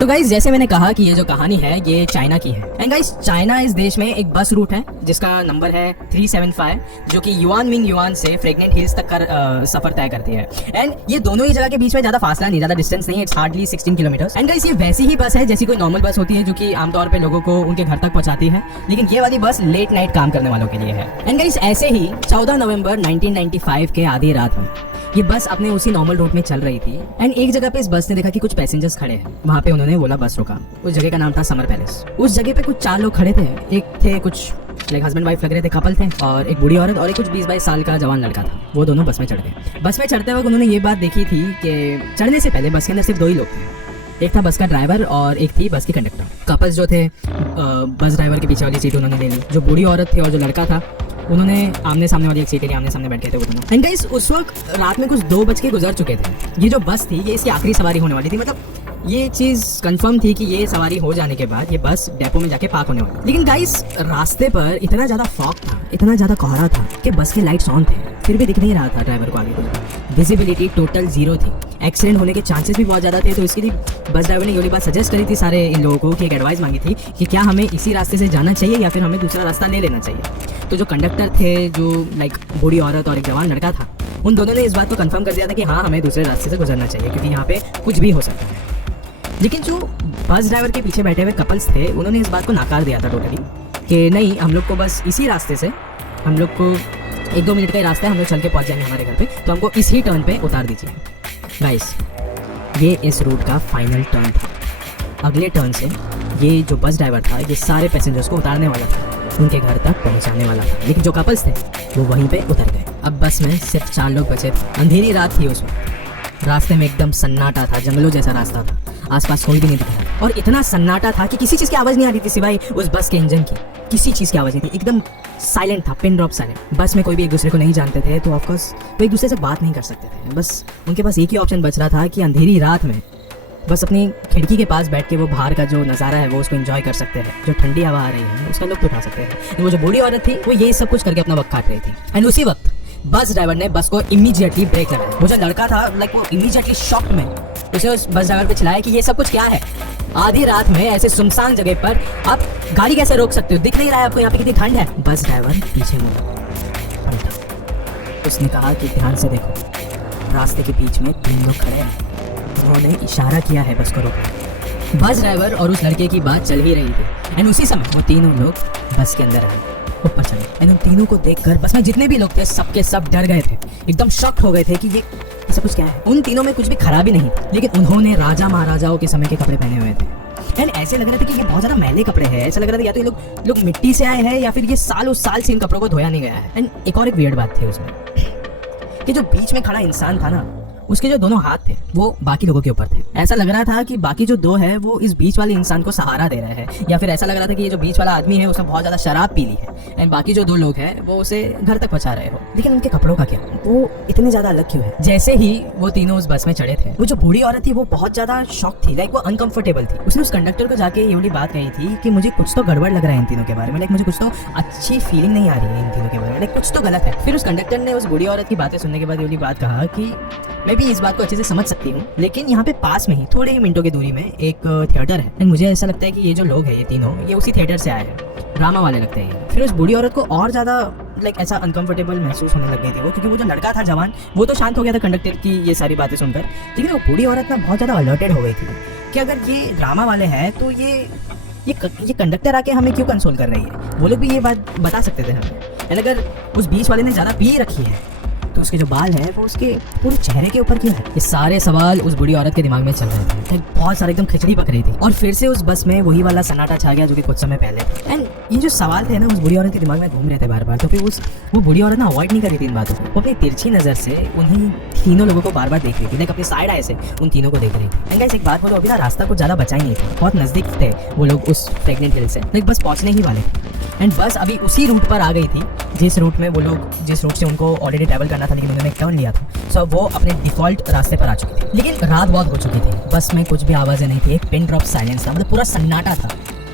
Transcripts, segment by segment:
तो गाइस जैसे मैंने कहा कि ये जो कहानी है ये चाइना की है। एंड गाइस चाइना इस देश में एक बस रूट है जिसका नंबर है 375 जो कि युआन मिंग युआन से फ्रेगनेंट हिल्स तक का सफर तय करती है। एंड ये दोनों ही जगह के बीच में ज्यादा फासला नहीं, ज्यादा डिस्टेंस नहीं है, it's hardly 16 kilometre. And guys ये वैसी ही बस है जैसी कोई नॉर्मल बस होती है जो कि आमतौर पर लोगों को उनके घर तक पहुंचाती है, लेकिन ये वाली बस लेट नाइट काम करने वालों के लिए है। एंड गाइस ऐसे ही 14 नवंबर 1995 के आधी रात में ये बस अपने उसी नॉर्मल रूट में चल रही थी। एंड एक जगह पे इस बस ने देखा कि कुछ पैसेंजर्स खड़े हैं। वहाँ पे उन्होंने बोला बस रुका। उस जगह का नाम था समर पैलेस। उस जगह पे कुछ 4 लोग खड़े थे। एक थे कुछ लाइक हस्बैंड वाइफ लग रहे थे, कपल थे, और एक बूढ़ी औरत और एक कुछ 20-22 साल का जवान लड़का था। वो दोनों बस में चढ़ गए। बस में चढ़ते वक्त उन्होंने ये बात देखी थी कि चढ़ने से पहले बस के अंदर सिर्फ 2 ही लोग थे। एक था बस का ड्राइवर और एक थी बस की कंडक्टर। कपल्स जो थे बस ड्राइवर के पीछे वाली सीट उन्होंने ले ली। जो बूढ़ी औरत थी और जो लड़का था उन्होंने आमने सामने वाली एक सीट के लिए आमने सामने बैठ गए थे वो दोनों। एंड गाइस उस वक्त रात में कुछ 2 बज के गुजर चुके थे। ये जो बस थी ये इसकी आखिरी सवारी होने वाली थी। मतलब ये चीज़ कंफर्म थी कि ये सवारी हो जाने के बाद ये बस डेपो में जाके पार्क होने वाली। लेकिन गाइस रास्ते पर इतना ज़्यादा फॉग था, इतना ज़्यादा कोहरा था कि बस के लाइट्स ऑन थे, फिर भी दिख नहीं रहा था ड्राइवर को आगे। विजिबिलिटी टोटल 0 थी। एक्सीडेंट होने के चांसेस भी बहुत ज़्यादा थे। तो इसके लिए बस ड्राइवर ने ये वाली बात सजेस्ट करी थी सारे इन लोगों को कि एक एडवाइस मांगी थी कि क्या हमें इसी रास्ते से जाना चाहिए या फिर हमें दूसरा रास्ता ले लेना चाहिए। तो जो कंडक्टर थे, जो लाइक बूढ़ी औरत और एक जवान लड़का था, उन दोनों ने इस बात को कंफर्म कर दिया था कि हाँ हमें दूसरे रास्ते से गुजरना चाहिए क्योंकि यहाँ पे कुछ भी हो सकता है। लेकिन जो बस ड्राइवर के पीछे बैठे हुए कपल्स थे उन्होंने इस बात को नाकार दिया था टोटली कि नहीं, हम लोग को बस इसी रास्ते से, हम लोग को 1-2 मिनट का ही रास्ता है, हम लोग चल के पहुँच जाएंगे हमारे घर पे, तो हमको इस ही टर्न पे उतार दीजिए। गाइस ये इस रूट का फाइनल टर्न था। अगले टर्न से ये जो बस ड्राइवर था ये सारे पैसेंजर्स को उतारने वाला था, उनके घर तक पहुंचाने वाला था। लेकिन जो कपल्स थे वो वहीं पे उतर गए। अब बस में सिर्फ 4 लोग बचे थे। अंधेरी रात थी उस वक्त। रास्ते में एकदम सन्नाटा था, जंगलों जैसा रास्ता था, आसपास कोई भी नहीं दिख रहा और इतना सन्नाटा था कि किसी चीज़ की आवाज़ नहीं आ रही थी सिवाय उस बस के इंजन की। किसी चीज़ की आवाज़ नहीं थी, एकदम साइलेंट था, पिन ड्रॉप साइलेंट। बस में कोई भी एक दूसरे को नहीं जानते थे तो ऑफकोर्स वो एक दूसरे से बात नहीं कर सकते थे। बस उनके पास एक ही ऑप्शन बच रहा था कि अंधेरी रात में बस अपनी खिड़की के पास बैठ के वो बाहर का जो नज़ारा है वो उसको एंजॉय कर सकते हैं, जो ठंडी हवा आ रही है उसका लुत्फ उठा सकते हैं। वो जो बूढ़ी औरत थी वो ये सब कुछ करके अपना वक्त काट रही थी। एंड उसी वक्त बस ड्राइवर ने बस को इमीडिएटली ब्रेक लगाया। वो जो लड़का था लाइक वो इमीडिएटली शॉक में उसे उस बस ड्राइवर पे चिल्लाया कि ये सब कुछ क्या है, आधी रात में ऐसे सुनसान जगह पर आप गाड़ी कैसे रोक सकते हो, दिख नहीं रहा है आपको यहाँ पे कितनी ठंड है। बस ड्राइवर पीछे मुड़ा, उसने कहा कि ध्यान से देखो, रास्ते के बीच में 3 लोग खड़े हैं। उन्होंने इशारा किया है बस को रोको। बस ड्राइवर और उस लड़के की बात चल ही रही थी। एंड उसी समय वो तीनों लोग बस के अंदर आए, ऊपर चले। एंड उन तीनों को देखकर बस में जितने भी लोग थे सबके सब डर गए थे, एकदम शॉक्ड हो गए थे कि ये सब कुछ क्या है। उन तीनों में कुछ भी खराबी नहीं थी, लेकिन उन्होंने राजा महाराजाओं के समय के कपड़े पहने हुए थे। एंड ऐसे लग रहे थे कि ये बहुत ज़्यादा मैले कपड़े हैं। ऐसा लग रहा था या तो ये लोग मिट्टी से आए हैं या फिर ये सालों साल से इन कपड़ों को धोया नहीं गया है। एंड एक और एक वियर्ड बात थी उसमें कि जो बीच में खड़ा इंसान था ना, उसके जो दोनों हाथ थे वो बाकी लोगों के ऊपर थे। ऐसा लग रहा था कि बाकी जो 2 है वो इस बीच वाले इंसान को सहारा दे रहे हैं, या फिर ऐसा लग रहा था कि ये जो बीच वाला आदमी है उसने बहुत ज़्यादा शराब पी ली है एंड बाकी जो 2 लोग हैं वो उसे घर तक पहुंचा रहे हो। लेकिन उनके कपड़ों का क्या, वो इतने ज़्यादा अलग क्यों है। जैसे ही वो तीनों उस बस में चढ़े थे, वो जो बूढ़ी औरत थी वो बहुत ज़्यादा शॉक थी, लाइक वो अनकंफर्टेबल थी। उसने उस कंडक्टर को जाके ये वाली बात कही थी कि मुझे कुछ तो गड़बड़ लग रहा है इन तीनों के बारे में, लाइक मुझे कुछ तो अच्छी फीलिंग नहीं आ रही है इन तीनों के बारे में, लाइक कुछ तो गलत है। फिर उस कंडक्टर ने उस बूढ़ी औरत की बातें सुनने के बाद ये वाली बात कहा कि मैं भी इस बात को अच्छे से समझ सकती हूँ, लेकिन यहाँ पे पास में ही थोड़े ही मिनटों की दूरी में एक थिएटर है एंड मुझे ऐसा लगता है कि ये जो लोग हैं ये तीनों ये उसी थिएटर से आए हैं, ड्रामा वाले लगते हैं। फिर उस बूढ़ी औरत को और ज़्यादा लाइक ऐसा अनकंफर्टेबल महसूस होने लग गई थी वो, क्योंकि वो जो लड़का था जवान वो तो शांत हो गया था कंडक्टर की ये सारी बातें सुनकर, लेकिन वो बूढ़ी औरत ना बहुत ज़्यादा अलर्टेड हो गई थी कि अगर ये ड्रामा वाले हैं तो ये कंडक्टर आके हमें क्यों कंसोल कर रही है। वो लोग भी ये बात बता सकते थे हमें। एंड अगर उस बीच वाले ने ज़्यादा पी रखी है तो उसके जो बाल हैं वो उसके पूरे चेहरे के ऊपर क्यों है। ये सारे सवाल उस बूढ़ी औरत के दिमाग में चल रहे थे। बहुत सारे एकदम खिचड़ी पक रही थी और फिर से उस बस में वही वाला सन्नाटा छा गया जो कि कुछ समय पहले। एंड ये जो सवाल थे ना उस बूढ़ी औरत के दिमाग में घूम रहे थे बार बार। तो फिर वो बूढ़ी औरत ना अवॉइड नहीं कर रही थी इन बातों को, वो अपनी तिरछी नज़र से उन्हीं तीनों लोगों को बार बार देख रही थी, लाइक अपनी साइड आई से उन तीनों को देख रही थी। एंड गाइस एक बात बोलो, अभी ना रास्ता कुछ ज़्यादा बचा ही नहीं था, बहुत नज़दीक थे वो लोग उस प्रेग्नेंट हिल से, लाइक बस पहुँचने ही वाले थे। एंड बस अभी उसी रूट पर आ गई थी जिस रूट से उनको ऑलरेडी ट्रैवल करना था, लेकिन उन्होंने एक टर्न लिया था। सो वो अपने डिफ़ॉल्ट रास्ते पर आ चुकी थी। लेकिन रात बहुत हो चुकी थी, बस में कुछ भी आवाज़ें नहीं थी, एक पिन ड्रॉप साइलेंस था, मतलब पूरा सन्नाटा था।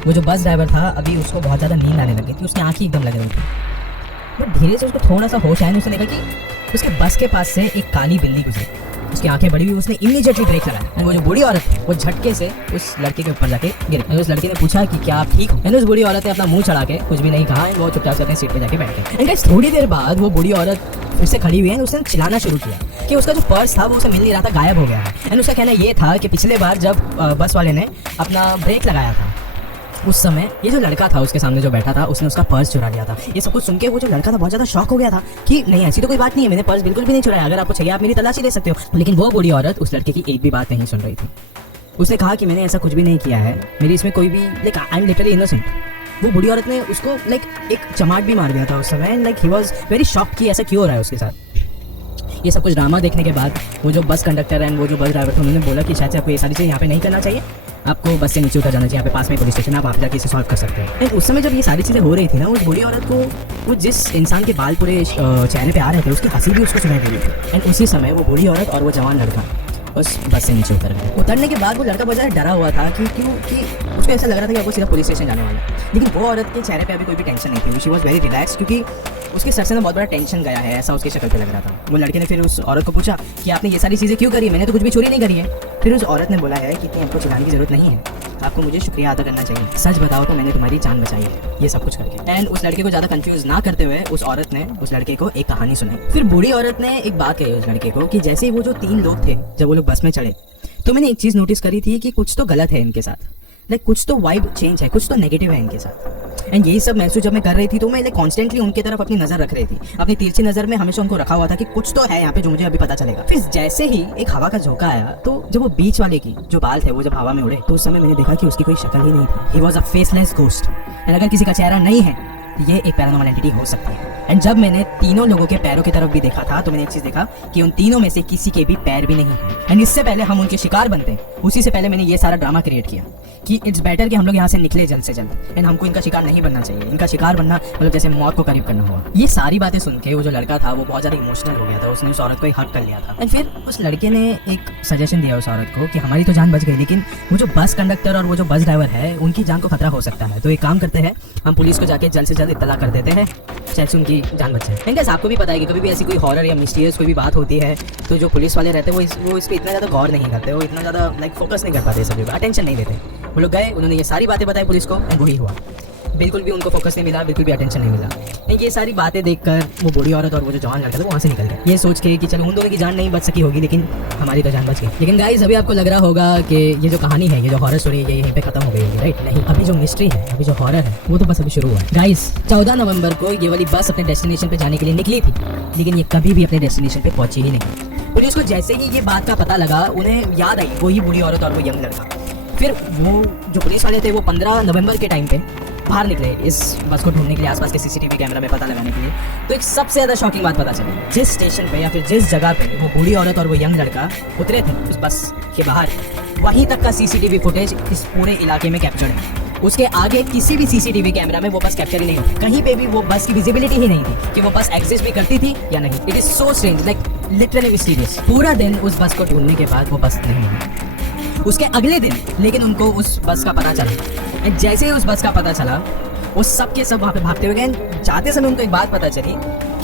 वो जो बस ड्राइवर था अभी उसको बहुत ज़्यादा नींद आने लगी थी, उसकी आँखें एकदम लग रही थी। वो धीरे से उसको थोड़ा सा होश आया, उसने देखा कि उसके बस के पास से एक काली बिल्ली गुजरी। उसकी आंखें बड़ी हुई, उसने इमीडिएटली ब्रेक लगाया एंड वो जो बूढ़ी औरत थी वो झटके से उस लड़के के ऊपर जाके गिर गई। उस लड़के ने पूछा कि क्या आप ठीक हो, एंड उस बूढ़ी औरत ने अपना मुंह चढ़ा के कुछ भी नहीं कहा एंड वो चुपचाप से अपनी सीट पे जाके बैठ गई। एंड गाइस थोड़ी देर बाद वो बूढ़ी औरत फिर से खड़ी हुई है, उसने चिल्लाना शुरू किया कि उसका जो पर्स था वो उसे मिल नहीं रहा था, गायब हो गया है। एंड उसका कहना ये था कि पिछले बार जब बस वाले ने अपना ब्रेक लगाया था उस समय ये जो लड़का था उसके सामने जो बैठा था उसने उसका पर्स चुरा लिया था। ये सब कुछ सुन के वो जो लड़का था बहुत ज्यादा शॉक हो गया था कि नहीं ऐसी तो कोई बात नहीं है, मैंने पर्स बिल्कुल भी नहीं चुराया, अगर आपको चाहिए आप मेरी तलाशी ले सकते हो। लेकिन वो बूढ़ी औरत उस लड़के की एक भी बात नहीं सुन रही थी। उसने कहा कि मैंने ऐसा कुछ भी नहीं किया है, मेरी इसमें कोई भी like I am literally innocent. वो बूढ़ी औरत ने उसको लाइक एक चमाट भी मार दिया था उस समय, like he was very shocked कि ऐसा क्यों हो रहा है उसके साथ। ये सब कुछ ड्रामा देखने के बाद वो जो बस कंडक्टर एंड वो जो बस ड्राइवर थे उन्होंने बोला कि शायद से आपको ये सारी चीज़ें यहाँ पे नहीं करना चाहिए, आपको बस से नीचे उतर जाना चाहिए, यहाँ पे पास में पुलिस स्टेशन है, आप जाके इसे सॉल्व कर सकते हैं। एंड उस समय जब ये सारी चीज़ें हो रही थी ना, उस बूढ़ी औरत को वो जिस इंसान के बाल पूरे चेहरे पे आ रहे थे उसकी हंसी भी उसको सुनाई दे रही थी। एंड उसी समय वो बूढ़ी औरत और वो जवान लड़का उस बस से नीचे उतर गए। उतरने के बाद वो लड़का बहुत ज़्यादा डरा हुआ था कि उसको ऐसा लग रहा था कि आपको सिर्फ पुलिस स्टेशन जाने वाला है, लेकिन वो औरत के चेहरे पे अभी कोई भी टेंशन नहीं थी। शी वॉज वेरी रिलैक्स क्योंकि उसके सर से ना बहुत बड़ा टेंशन गया है, ऐसा उसके शक्ल पे लग रहा था। वो लड़के ने फिर उस औरत को पूछा कि आपने ये सारी चीज़ें क्यों करी है, मैंने तो कुछ भी चोरी नहीं करी है। फिर उस औरत ने बोला है कि आपको चिल्लाने की जरूरत नहीं है, आपको मुझे शुक्रिया अदा करना चाहिए, सच बताओ तो मैंने तुम्हारी जान बचाई है, ये सब कुछ करके। एंड उस लड़के को ज़्यादा कंफ्यूज ना करते हुए उस औरत ने उस लड़के को एक कहानी सुनाई। फिर बूढ़ी औरत ने एक बात कही उस लड़के को कि जैसे वो जो 3 लोग थे जब वो लोग बस में चढ़े तो मैंने एक चीज़ नोटिस करी थी कि कुछ तो गलत है इनके साथ, लाइक कुछ तो वाइब चेंज है, कुछ तो नेगेटिव है इनके साथ। एंड यही सब महसूस जब मैं कर रही थी तो मैं कॉन्स्टेंटली उनकी तरफ अपनी नजर रख रही थी, अपनी तिरछी नजर में हमेशा उनको रखा हुआ था कि कुछ तो है यहाँ पे जो मुझे अभी पता चलेगा। फिर जैसे ही एक हवा का झोंका आया तो जब वो बीच वाले की जो बाल थे वो जब हवा में उड़े तो उस समय मैंने देखा कि उसकी कोई शक्ल ही नहीं थी। He was a faceless ghost. And अगर किसी का चेहरा नहीं है तो ये एक पैरानॉर्मल एंटिटी हो सकती है। एंड जब मैंने तीनों लोगों के पैरों की तरफ भी देखा था तो मैंने एक चीज देखा कि उन तीनों में से किसी के भी पैर भी नहीं है। एंड इससे पहले हम उनके शिकार बनते उसी से पहले मैंने ये सारा ड्रामा क्रिएट किया कि इट्स बेटर कि हम लोग यहाँ से निकले जल्द से जल्द। एंड हमको इनका शिकार नहीं बनना चाहिए, इनका शिकार बनना मतलब जैसे मौत को करीब करना हुआ। ये सारी बातें सुन के वो जो लड़का था वो बहुत ज़्यादा इमोशनल हो गया था, उसने उस औरत को एक हक कर लिया था। एंड फिर उस लड़के ने एक सजेशन दिया उस औरत को कि हमारी तो जान बच गई लेकिन वो जो बस कंडक्टर और वो जो बस ड्राइवर है उनकी जान को खतरा हो सकता है, तो एक काम करते हैं हम पुलिस को जाके जल्द से जल्द इत्तला कर देते हैं, शायद से उनकी जान बच जाए। एंड आपको भी पता है कि कभी भी ऐसी कोई हॉरर या मिस्टीरियस कोई भी बात होती है तो जो पुलिस वाले रहते हैं वो इस पर इतना ज़्यादा गौर नहीं करते, वो इतना ज़्यादा लाइक फोकस नहीं कर पाते, सब अटेंशन नहीं देते। वो लोग गए, उन्होंने ये सारी बातें बताई पुलिस को एंड वही हुआ, बिल्कुल भी उनको फोकस नहीं मिला, बिल्कुल भी अटेंशन नहीं मिला। ये सारी बातें देखकर वो बूढ़ी औरत और वो जो जवान लड़का था वो वहाँ से निकल गए, ये सोच के कि चलो उन दोनों की जान नहीं बच सकी होगी लेकिन हमारी तो जान बच गई। लेकिन गाइस अभी आपको लग रहा होगा कि ये जो कहानी है, ये जो हॉरर स्टोरी है ये यहीं पे खत्म हो गई होगी, राइट? नहीं, अभी जो मिस्ट्री है, अभी जो हॉरर है वो तो बस अभी शुरू हुआ है। गाइस 14 नवंबर को ये वाली बस अपने डेस्टिनेशन पे जाने के लिए निकली थी लेकिन ये कभी भी अपने डेस्टिनेशन पे पहुंची ही नहीं। पुलिस को जैसे ही ये बात का पता लगा उन्हें याद आई वही बूढ़ी औरत और वो यंग लड़का। फिर वो जो पुलिस वाले थे वो 15 नवंबर के टाइम पे बाहर निकले इस बस को ढूंढने के लिए, आसपास के सीसीटीवी कैमरा में पता लगाने के लिए। तो एक सबसे ज़्यादा शॉकिंग बात पता चली, जिस स्टेशन पे या फिर जिस जगह पे वो बूढ़ी औरत और वो यंग लड़का उतरे थे उस बस के बाहर, वहीं तक का सीसीटीवी फुटेज इस पूरे इलाके में कैप्चर्ड है। उसके आगे किसी भी सीसीटीवी कैमरा में वो बस कैप्चर ही नहीं होती, कहीं पे भी वो बस की विजिबिलिटी ही नहीं थी कि वो बस एग्जिस्ट भी करती थी या नहीं। It is so strange, like literally mysterious. पूरा दिन उस बस को ढूंढने के बाद वो बस नहीं मिली। उसके अगले दिन लेकिन उनको उस बस का पता चला। जैसे ही उस बस का पता चला वो सब के सब वहाँ पे भागते हुए गए। जाते समय उनको एक बात पता चली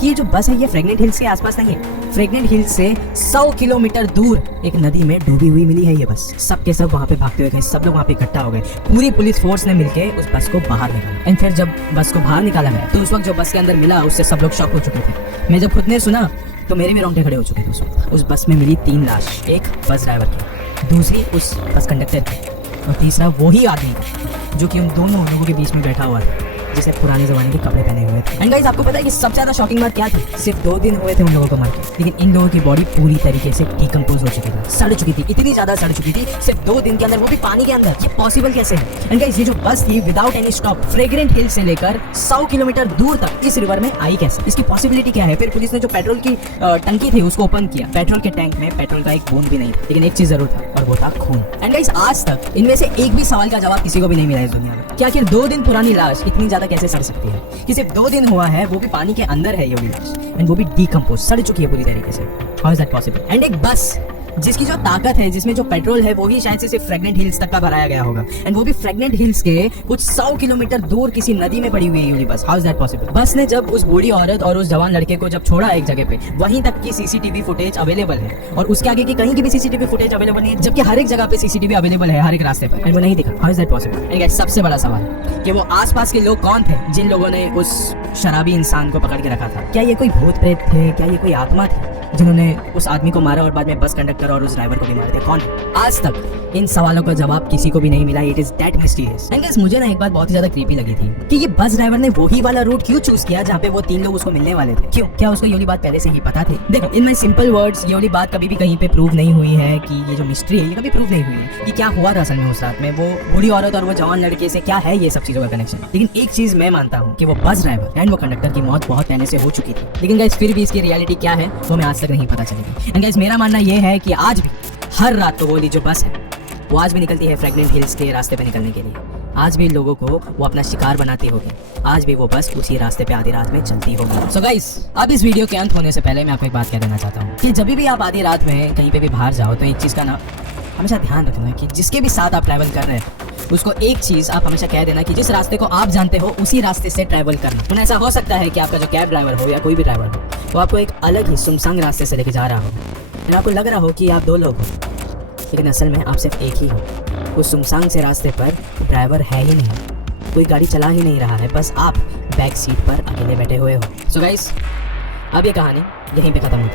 कि ये जो बस है ये फ्रेगनेंट हिल्स के आसपास नहीं है, फ्रेगनेंट हिल्स से 100 किलोमीटर दूर एक नदी में डूबी हुई मिली है ये बस। सब के सब वहाँ पे भागते हुए गए, सब लोग वहाँ पे इकट्ठा हो गए, पूरी पुलिस फोर्स ने मिलके उस बस को बाहर निकाला। एंड फिर जब बस को बाहर निकाला गया तो उस वक्त जो बस के अंदर मिला उससे सब लोग शॉक हो चुके थे। मैं जब खुद ने सुना तो मेरे भी रोंगटे खड़े हो चुके थे उस वक्त। उस बस में मिली 3 लाश, एक बस ड्राइवर की, दूसरी उस बस कंडक्टर की और तीसरा वही आदमी जो कि उन दोनों लोगों के बीच में बैठा हुआ था जिसे पुराने जमाने के कपड़े पहने हुए थे। एंड गाइस आपको पता है कि सबसे ज्यादा शॉकिंग बात क्या थी? सिर्फ 2 दिन हुए थे उन लोगों को मार के लेकिन इन लोगों की बॉडी पूरी तरीके से डिकम्पोज हो चुकी थी, सड़ चुकी थी, इतनी ज्यादा सड़ चुकी थी सिर्फ 2 दिन के अंदर, वो भी पानी के अंदर। ये पॉसिबल कैसे है? एंड गाइस ये जो बस थी विदाउट एनी स्टॉप फ्रेग्रेंट हिल से लेकर 100 किलोमीटर दूर तक इस रिवर में आई कैसे? इसकी पॉसिबिलिटी क्या है? फिर पुलिस ने जो पेट्रोल की टंकी थी उसको ओपन किया, पेट्रोल के टैंक में पेट्रोल का एक बूंद भी नहीं था, लेकिन एक चीज जरूर था और वो था खून। एंड गाइस आज तक इनमें से एक भी सवाल का जवाब किसी को भी नहीं मिला इस दुनिया में कि आखिर 2 दिन पुरानी लाश इतनी ज्यादा कैसे सड़ सकती है? कि सिर्फ 2 दिन हुआ है, वो भी पानी के अंदर है ये वाली लाश, एंड वो भी डिकम्पोज, सड़ चुकी है पूरी तरीके से। How is that possible? And एक बस जिसकी जो ताकत है, जिसमें जो पेट्रोल है, वो ही शायद से सिर्फ फ्रेगनेंट हिल्स तक का भराया गया होगा, एंड वो भी फ्रेगनेंट हिल्स के कुछ 100 किलोमीटर दूर किसी नदी में पड़ी हुई है ये बस। How is that possible? बस ने जब उस बूढ़ी औरत और उस जवान लड़के को जब छोड़ा एक जगह पे, वहीं तक की सीसीटीवी फुटेज अवेलेबल है, और उसके आगे की कहीं की भी सीसीटीवी फुटेज अवेलेबल नहीं है, जबकि हर एक जगह पे सीसीटीवी अवेलेबल है, हर एक रास्ते पर, एंड वो नहीं दिखा। How is that possible? सबसे बड़ा सवाल कि वो आसपास के लोग कौन थे जिन लोगों ने उस शराबी इंसान को पकड़ के रखा था? क्या ये कोई भूत प्रेत थे? क्या ये कोई आत्मा थी जिन्होंने उस आदमी को मारा और बाद में बस कंडक्टर और उस ड्राइवर को भी मारे थे? कौन? आज तक इन सवालों का जवाब किसी को भी नहीं मिला। It is that mysterious. And guys, मुझे ना एक बात बहुत ही ज्यादा क्रीपी लगी थी कि ये बस ड्राइवर ने वही वाला रूट क्यों चूज किया जहाँ पे वो 3 लोग उसको मिलने वाले थे। क्यों? क्या उसको ये वाली बात पहले से ही पता थी? देखो, इन माय सिंपल वर्ड्स, ये वाली बात कभी भी कहीं पे प्रूव नहीं हुई है कि ये जो मिस्ट्री है ये कभी प्रूव नहीं हुई है कि क्या हुआ था असल में उस रात में, वो बूढ़ी औरत और वो जवान लड़के से क्या है ये सब चीजों का कनेक्शन। लेकिन एक चीज मैं मानता हूँ कि वो बस ड्राइवर एंड वो कंडक्टर की मौत बहुत पहले से हो चुकी थी। लेकिन गाइस, फिर भी इसकी रियलिटी क्या है वो मैं आज तक नहीं पता चलेगी। एंड गाइस, मेरा मानना ये है कि आज भी हर रात को वो वाली जो बस है वो आज भी निकलती है फ्रेगनेंट हिल्स के रास्ते पे निकलने के लिए। आज भी लोगों को वो अपना शिकार बनाती होगी। आज भी वो बस उसी रास्ते पे आधी रात में चलती होगी। सो गाइस, अब इस वीडियो के अंत होने से पहले मैं आपको एक बात कह देना चाहता हूँ कि जब भी आप आधी रात में कहीं पे भी बाहर जाओ तो एक चीज़ का ना हमेशा ध्यान रखना कि जिसके भी साथ आप ट्रैवल कर रहे हैं उसको एक चीज़ आप हमेशा कह देना कि जिस रास्ते को आप जानते हो उसी रास्ते से ट्रैवल करना। तो ऐसा हो सकता है कि आपका जो कैब ड्राइवर हो या कोई भी ड्राइवर हो वो आपको एक अलग ही सुनसान रास्ते से लेके जा रहा हो, और आपको लग रहा हो कि आप 2 लोग हो, लेकिन असल में आप सिर्फ एक ही हो। उस सुनसान से रास्ते पर ड्राइवर है ही नहीं, कोई गाड़ी चला ही नहीं रहा है, बस आप बैक सीट पर अकेले बैठे हुए हो। सो गाइस, अब ये कहानी यहीं पे खत्म होती है।